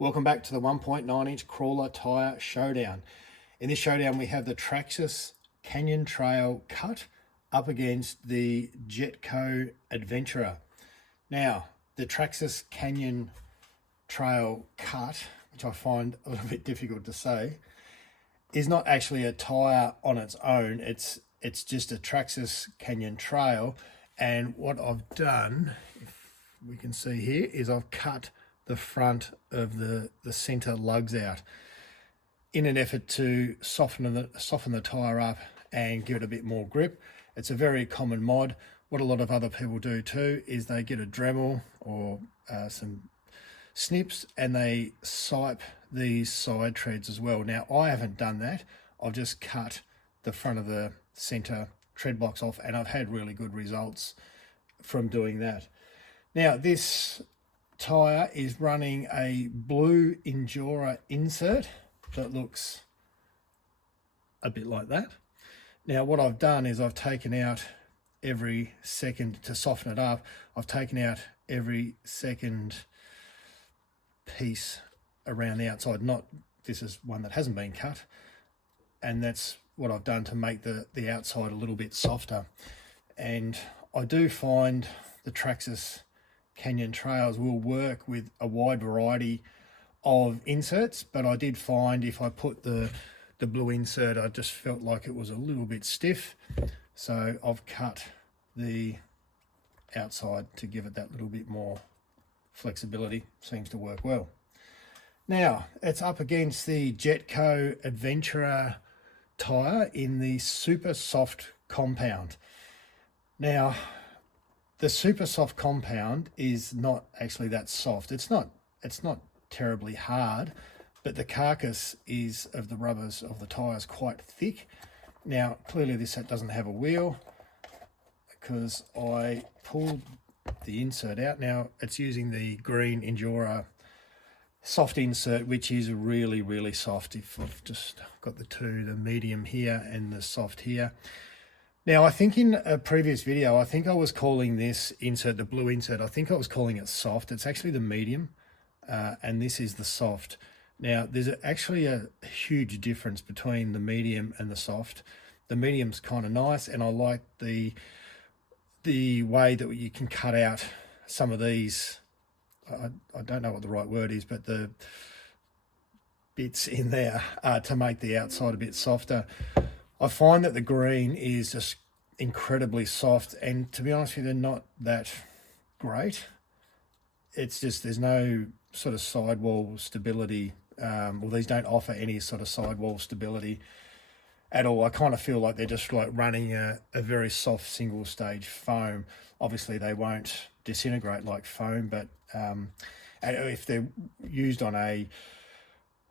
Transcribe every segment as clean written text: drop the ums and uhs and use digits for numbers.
Welcome back to the 1.9 inch crawler tyre showdown. In this showdown we have the Traxxas Canyon Trail cut up against the Jetko Adventurer. Now the Traxxas Canyon Trail cut, which I find a little bit difficult to say, is not actually a tyre on its own. It's just a Traxxas Canyon Trail, and what I've done, if we can see here, is I've cut the front of the center lugs out in an effort to soften the tire up and give it a bit more grip. It's a very common mod. What a lot of other people do too is they get a Dremel or some snips and they sipe these side treads as well. Now I haven't done that. I've just cut the front of the center tread box off, and I've had really good results from doing that. Now this tyre is running a blue Endura insert that looks a bit like that. Now what I've done is I've taken out every second to soften it up. I've taken out every second piece around the outside. Not, this is one that hasn't been cut, and that's what I've done to make the outside a little bit softer. And I do find the Traxxas Canyon Trails will work with a wide variety of inserts, but I did find if I put the blue insert, I just felt like it was a little bit stiff, so I've cut the outside to give it that little bit more flexibility. Seems to work well. Now it's up against the Jetko Adventurer tyre in the super soft compound. Now the super soft compound is not actually that soft. It's not terribly hard, but the carcass is of the rubbers of the tires quite thick. Now clearly this set doesn't have a wheel because I pulled the insert out. Now it's using the green Endura soft insert, which is really soft. If I've just got the two, the medium here and the soft here. Now I think in a previous video, I think I was calling this insert, the blue insert, I think I was calling it soft. It's actually the medium, and this is the soft. Now there's actually a huge difference between the medium and the soft. The medium's kind of nice, and I like the way that you can cut out some of these, I don't know what the right word is, but the bits in there to make the outside a bit softer. I find that the green is just incredibly soft, and to be honest with you, they're not that great. It's just there's no sort of sidewall stability. Well, these don't offer any sort of sidewall stability at all. I kind of feel like they're just like running a very soft single stage foam. Obviously they won't disintegrate like foam, but if they're used on a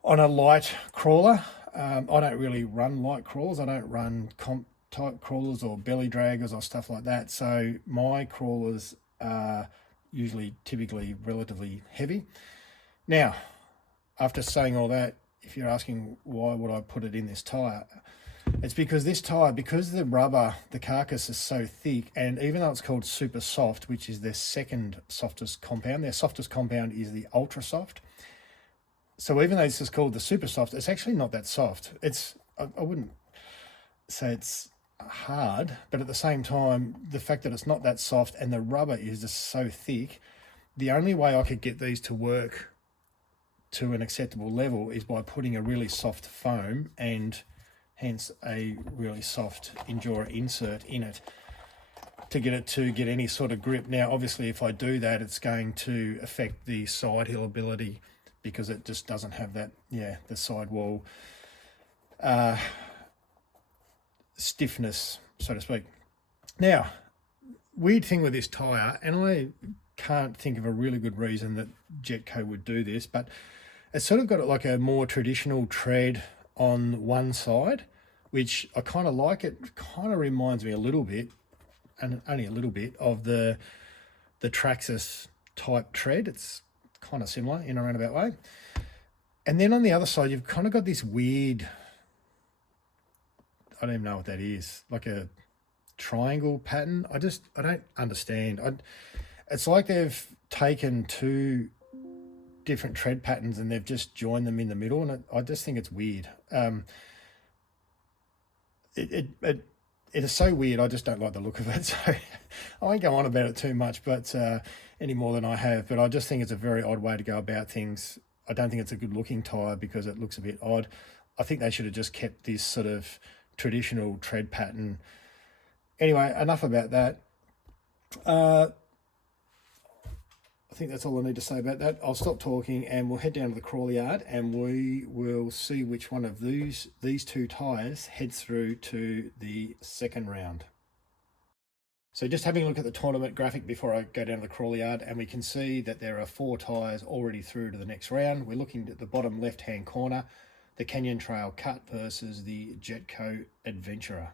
light crawler, I don't really run light crawlers. I don't run comp type crawlers or belly draggers or stuff like that. So my crawlers are typically relatively heavy. Now, after saying all that, if you're asking why would I put it in this tyre, it's because this tyre, because the rubber, the carcass is so thick, and even though it's called super soft, which is their second softest compound, their softest compound is the ultra soft. So even though this is called the super soft, it's actually not that soft. I wouldn't say it's hard, but at the same time, the fact that it's not that soft and the rubber is just so thick, the only way I could get these to work to an acceptable level is by putting a really soft foam and hence a really soft Endura insert in it to get it to get any sort of grip. Now, obviously, if I do that, it's going to affect the side hill ability because it just doesn't have that, the sidewall stiffness, so to speak. Now, weird thing with this tyre, and I can't think of a really good reason that Jetko would do this, but it's sort of got like a more traditional tread on one side, which I kind of like. It kind of reminds me a little bit, and only a little bit, of the Traxxas type tread. It's kind of similar in a roundabout way. And then on the other side, you've kind of got this weird, I don't even know what that is, like a triangle pattern. I don't understand. It's like they've taken two different tread patterns and they've just joined them in the middle, and I just think it's weird. It is so weird. I just don't like the look of it. So I won't go on about it too much, but any more than I have. But I just think it's a very odd way to go about things. I don't think it's a good looking tyre because it looks a bit odd. I think they should have just kept this sort of traditional tread pattern. Anyway, enough about that. I think that's all I need to say about that. I'll stop talking and we'll head down to the crawl yard and we will see which one of these two tyres heads through to the second round. So just having a look at the tournament graphic before I go down to the crawl yard, and we can see that there are 4 tyres already through to the next round. We're looking at the bottom left hand corner, the Canyon Trail Cut versus the Jetko Adventurer.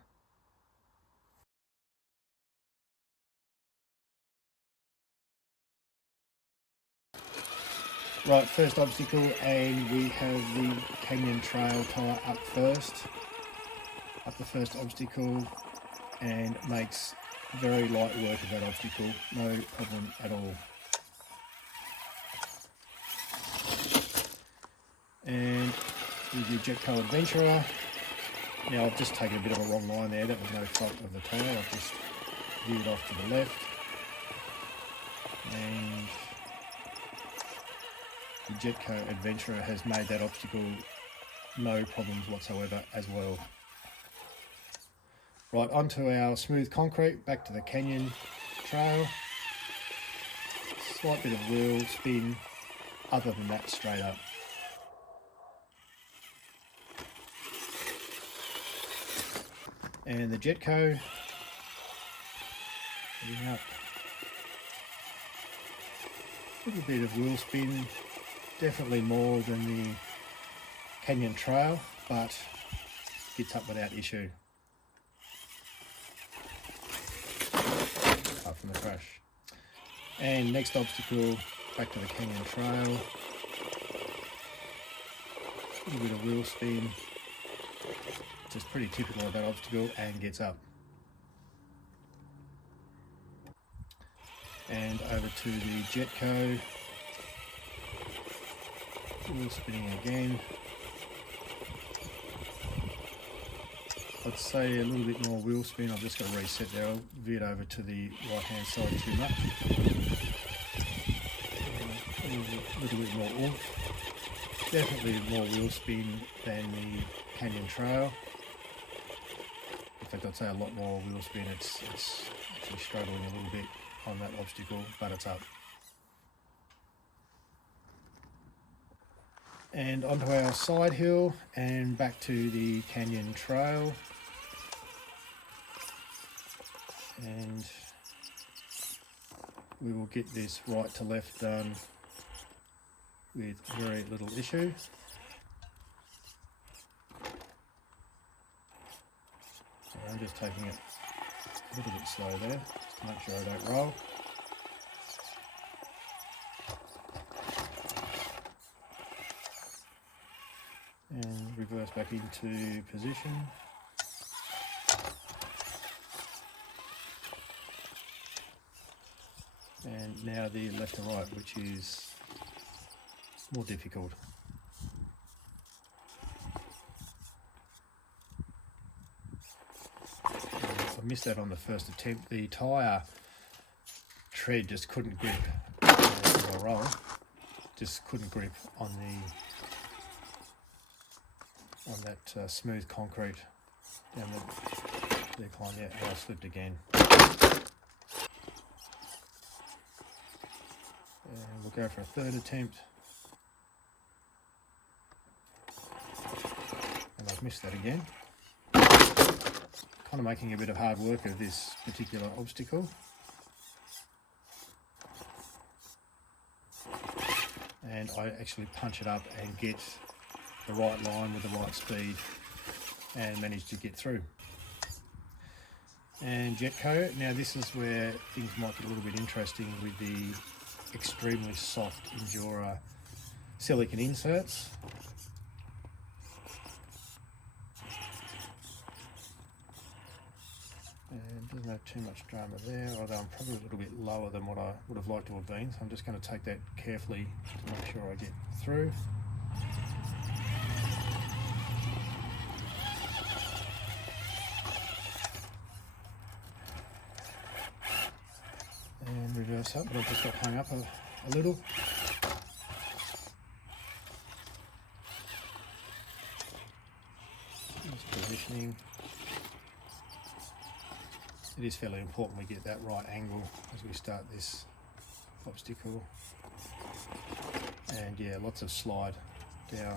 Right, first obstacle, and we have the Canyon Trail tyre up first. Up the first obstacle, and makes very light work of that obstacle. No problem at all. And with the Jetko Adventurer, now I've just taken a bit of a wrong line there. That was no fault of the tyre. I've just veered off to the left. And the Jetko Adventurer has made that obstacle no problems whatsoever as well. Right, onto our smooth concrete, back to the Canyon Trail. Slight bit of wheel spin, other than that, straight up. And the Jetko, heading up. A little bit of wheel spin, definitely more than the Canyon Trail, but gets up without issue. Apart from the crash. And next obstacle, back to the Canyon Trail. A little bit of wheel spin, just pretty typical of that obstacle, and gets up. And over to the Jetko. Wheel spinning again. I'd say a little bit more wheel spin. I've just got to reset there. I veered over to the right hand side too much. A little bit more oomph. Definitely more wheel spin than the Canyon Trail. In fact, I'd say a lot more wheel spin. It's actually struggling a little bit on that obstacle, but it's up. And onto our side hill and back to the Canyon Trail. And we will get this right to left done with very little issue. So I'm just taking it a little bit slow there, just to make sure I don't roll. And reverse back into position. And now the left to right, which is more difficult. I missed that on the first attempt. The tyre tread just couldn't grip, or roll, just couldn't grip on that smooth concrete down the decline. Yeah, I slipped again. And we'll go for a third attempt. And I've missed that again. Kind of making a bit of hard work of this particular obstacle. And I actually punch it up and get the right line with the right speed and manage to get through. And Jetko, now this is where things might get a little bit interesting with the extremely soft Endura silicone inserts. And it doesn't no too much drama there, although I'm probably a little bit lower than what I would have liked to have been. So I'm just going to take that carefully to make sure I get through. And reverse up, but I've just got hung up a little. Just positioning. It is fairly important we get that right angle as we start this obstacle. And yeah, lots of slide down.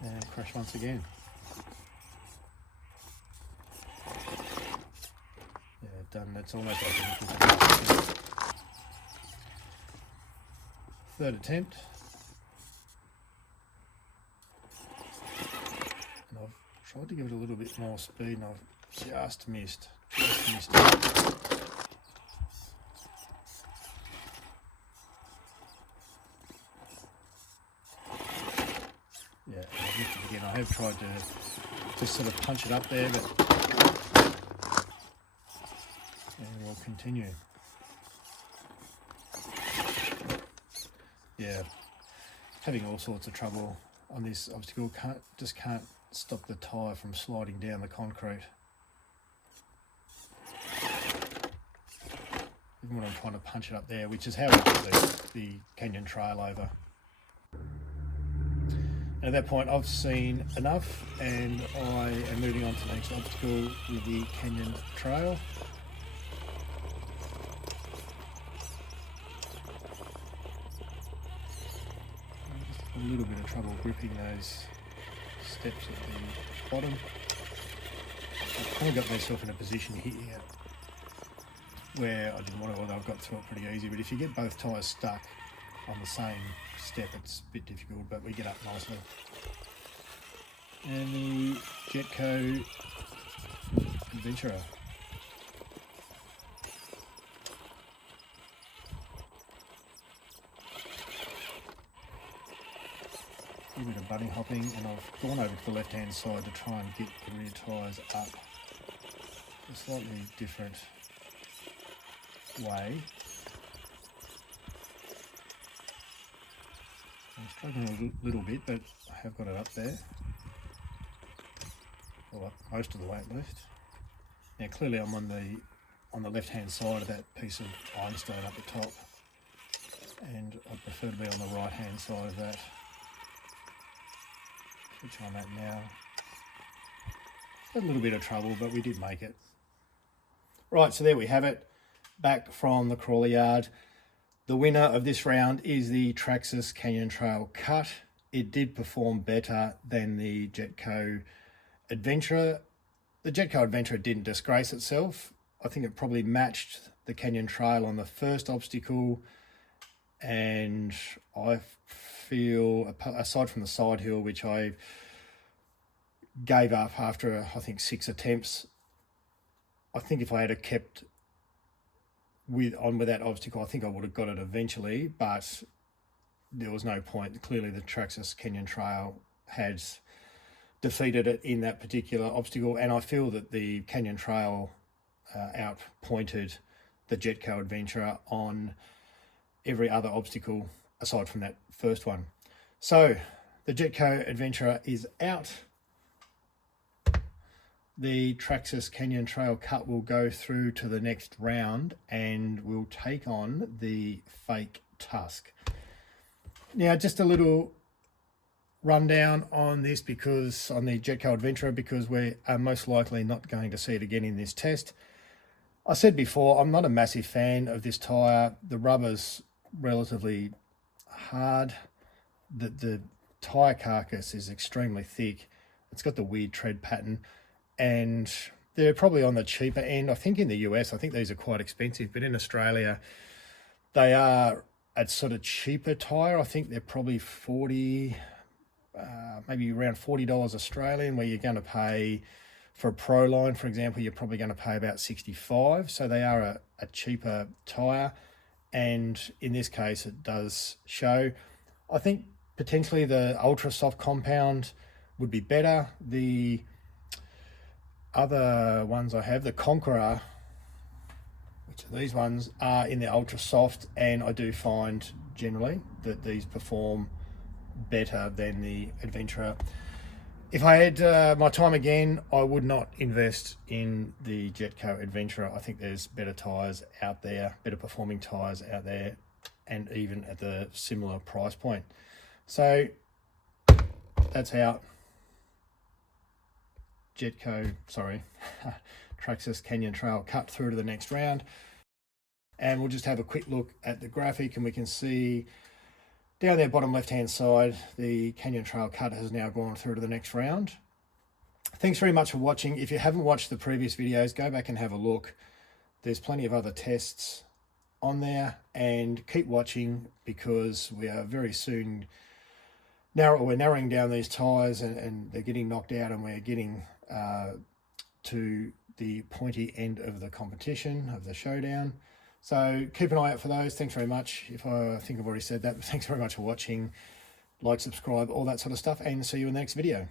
And crash once again. Yeah, done. That's almost identical. Third attempt. And I've tried to give it a little bit more speed and I've just missed. Yeah, I've missed it again. I have tried to just sort of punch it up there, but and we'll continue. Yeah, having all sorts of trouble on this obstacle. Just can't stop the tyre from sliding down the concrete. Even when I'm trying to punch it up there, which is how I get the Canyon Trail over. And at that point I've seen enough and I am moving on to the next obstacle with the Canyon Trail. Just a little bit of trouble gripping those steps at the bottom. I've kind of got myself in a position here where I didn't want to, although I've got through it pretty easy, but if you get both tyres stuck on the same step, it's a bit difficult, but we get up nicely. And the Jetko Adventurer. A bit of bunny hopping, and I've gone over to the left hand side to try and get the rear tyres up a slightly different way. I'm struggling a little bit, but I have got it up there. Well, up most of the way at least. Now clearly I'm on the left hand side of that piece of ironstone up the top, and I prefer to be on the right hand side of that, which I'm at now. Had a little bit of trouble, but we did make it. Right, so there we have it, back from the crawler yard. The winner of this round is the Traxxas Canyon Trail Cut. It did perform better than the Jetko Adventurer. The Jetko Adventurer didn't disgrace itself. I think it probably matched the Canyon Trail on the first obstacle, and I feel, aside from the side hill, which I gave up after I think 6 attempts, I think if I had kept with that obstacle, I think I would have got it eventually, but there was no point. Clearly the Traxxas Canyon Trail has defeated it in that particular obstacle, and I feel that the Canyon Trail outpointed the Jetko Adventurer on every other obstacle aside from that first one. So the Jetko Adventurer is out. The Traxxas Canyon Trail Cut will go through to the next round and will take on the fake Tusk. Now, just a little rundown on this, because on the Jetko Adventurer, because we are most likely not going to see it again in this test. I said before, I'm not a massive fan of this tyre. The rubber's relatively hard. The tyre carcass is extremely thick. It's got the weird tread pattern, and they're probably on the cheaper end. I think in the US, I think these are quite expensive, but in Australia, they are a sort of cheaper tyre. I think they're probably maybe around $40 Australian, where you're going to pay for a Pro line, for example, you're probably going to pay about 65. So they are a cheaper tyre, and in this case, it does show. I think potentially the ultra soft compound would be better. The other ones I have, the Conqueror, which are these ones, are in the ultra soft, and I do find generally that these perform better than the Adventurer. If I had my time again, I would not invest in the Jetko Adventurer. I think there's better tyres out there, better performing tyres out there, and even at the similar price point. So that's how Traxxas Canyon Trail cut through to the next round. And we'll just have a quick look at the graphic, and we can see down there bottom left hand side, the Canyon Trail cut has now gone through to the next round. Thanks very much for watching. If you haven't watched the previous videos, go back and have a look. There's plenty of other tests on there, and keep watching, because we are very soon we're narrowing down these tyres, and they're getting knocked out, and we're getting to the pointy end of the competition, of the Showdown. So keep an eye out for those. Thanks very much. If I think I've already said that, thanks very much for watching. Like, subscribe, all that sort of stuff, and see you in the next video.